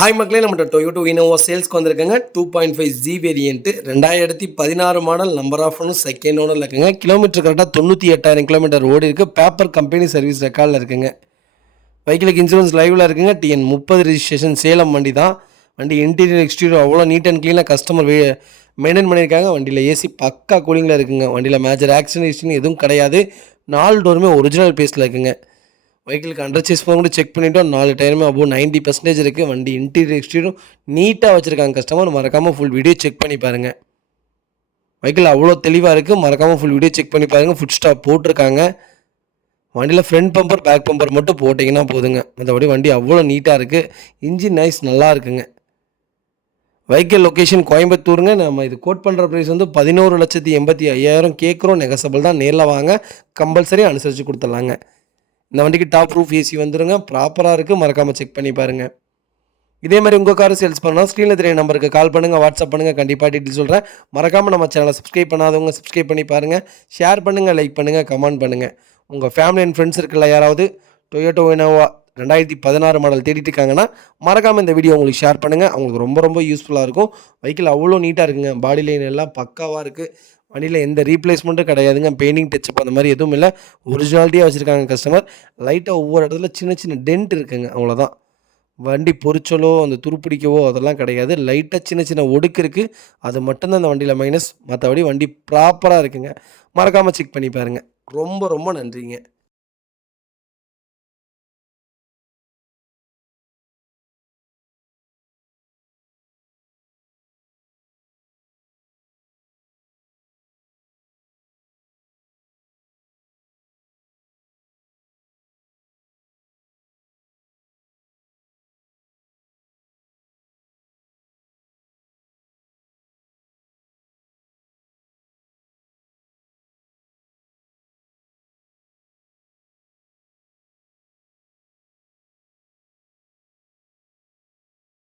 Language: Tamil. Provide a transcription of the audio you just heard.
ஹாய் மக்களே, நம்ம டொயோட்டோ இனோவா சேல்ஸ்க்கு வந்திருக்கேங்க. 2.5 G variant 2016 model, number of ஒன்று செகண்ட் ஓனரில் இருக்குங்க. கிலோமீட்டர் கரெக்டாக 98,000 கிலோமீட்டர் ஓடி இருக்குது. பேப்பர் கம்பெனி சர்வீஸ் ரெக்கார்டில் இருக்குங்க. வெஹிக்கிளுக்கு இன்சூரன்ஸ் லைவில் இருக்குங்க. TN 30 ரெஜிஸ்ட்ரேஷன், சேலம் வண்டி தான். வண்டி இன்டீரியர் எக்ஸ்டீரியர் அவ்வளோ நீட் அண்ட் க்ளீனாக கஸ்டமர் மெயின்டைன் பண்ணியிருக்காங்க. வண்டியில் ஏசி பக்கா கூலிங்கில் இருக்குங்க. வண்டியில் மேஜர் ஆக்சிடென்ட் எதுவும் கிடையாது. 4 டோருமே ஒரிஜினல் பேஸில் இருக்குங்க. வெஹிக்கிளுக்கு அண்டர் சேஸ் கூட செக் பண்ணிவிட்டோம். 4 டயருமே அபோவ் 90% இருக்குது. வண்டி இன்டீரியர் எக்ஸ்டீரியரும் நீட்டாக வச்சுருக்காங்க. கஸ்டமர் மறக்காமல் ஃபுல் வீடியோ செக் பண்ணி பாருங்கள். வெஹிக்கிள் அவ்வளோ தெளிவாக இருக்குது. மறக்காமல் ஃபுல் வீடியோ செக் பண்ணி பாருங்கள். ஃபுட் ஸ்டாப் போட்டிருக்காங்க. வண்டியில் ஃப்ரண்ட் பம்பர் பேக் பம்பர் மட்டும் போட்டிங்கன்னா போதுங்க. மற்றபடி வண்டி அவ்வளோ நீட்டாக இருக்குது. இன்ஜின் நைஸ் நல்லா இருக்குங்க. வெஹிக்கிள் லொக்கேஷன் கோயம்புத்தூருங்க. நம்ம இது கோட் பண்ணுற ப்ரைஸ் வந்து 11,85,000 கேட்குறோம். நெகசபிள் தான். நேரில் வாங்க, கம்பல்சரி அனுசரித்து கொடுத்துட்லாங்க. இந்த வண்டிக்கு டாப் ரூஃப் ஏசி வந்துருங்க. ப்ராப்பராக இருக்குது. மறக்காமல் செக் பண்ணி பாருங்கள். இதே மாதிரி உங்கள் காரை சேல்ஸ் பண்ணால் ஸ்க்ரீனில் தெரிய நம்பருக்கு கால் பண்ணுங்கள், வாட்ஸ்அப் பண்ணுங்கள். கண்டிப்பாக டீட்டெயில் சொல்கிறேன். மறக்காமல் நம்ம சேனலை சப்ஸ்கிரைப் பண்ணாதவங்க சப்ஸ்கிரைப் பண்ணி பாருங்கள். ஷேர் பண்ணுங்கள், லைக் பண்ணுங்கள், கமெண்ட் பண்ணுங்கள். உங்கள் ஃபேமிலி அண்ட் ஃப்ரெண்ட்ஸ் இருக்குல்ல, யாராவது டொயோட்டோ இனோவா 2016 மாடல் தேடிட்டு இருக்காங்கன்னா மறக்காமல் இந்த வீடியோ உங்களுக்கு ஷேர் பண்ணுங்கள். அவங்களுக்கு ரொம்ப ரொம்ப யூஸ்ஃபுல்லாக இருக்கும். வெஹிக்கிள் அவ்வளோ நீட்டாக இருக்குங்க. பாடி லைன் எல்லாம் பக்காவாக இருக்குது. வண்டியில் எந்த ரீப்ளேஸ்மெண்ட்டும் கிடையாதுங்க. பெயிண்டிங் டச்சப் அந்த மாதிரி எதுவும் இல்லை. ஒரிஜினாலிட்டியாக வச்சுருக்காங்க கஸ்டமர். லைட்டாக ஒவ்வொரு இடத்துல சின்ன சின்ன டென்ட் இருக்குங்க, அவ்வளோதான். வண்டி பொரிச்சலோ அந்த துருப்பிடிக்கவோ அதெல்லாம் கிடையாது. லைட்டாக சின்ன சின்ன ஒடுக்கு இருக்குது. அது மட்டும்தான் அந்த வண்டியில் மைனஸ். மற்றபடி வண்டி ப்ராப்பராக இருக்குங்க. மறக்காமல் செக் பண்ணி பாருங்கள். ரொம்ப ரொம்ப நன்றிங்க.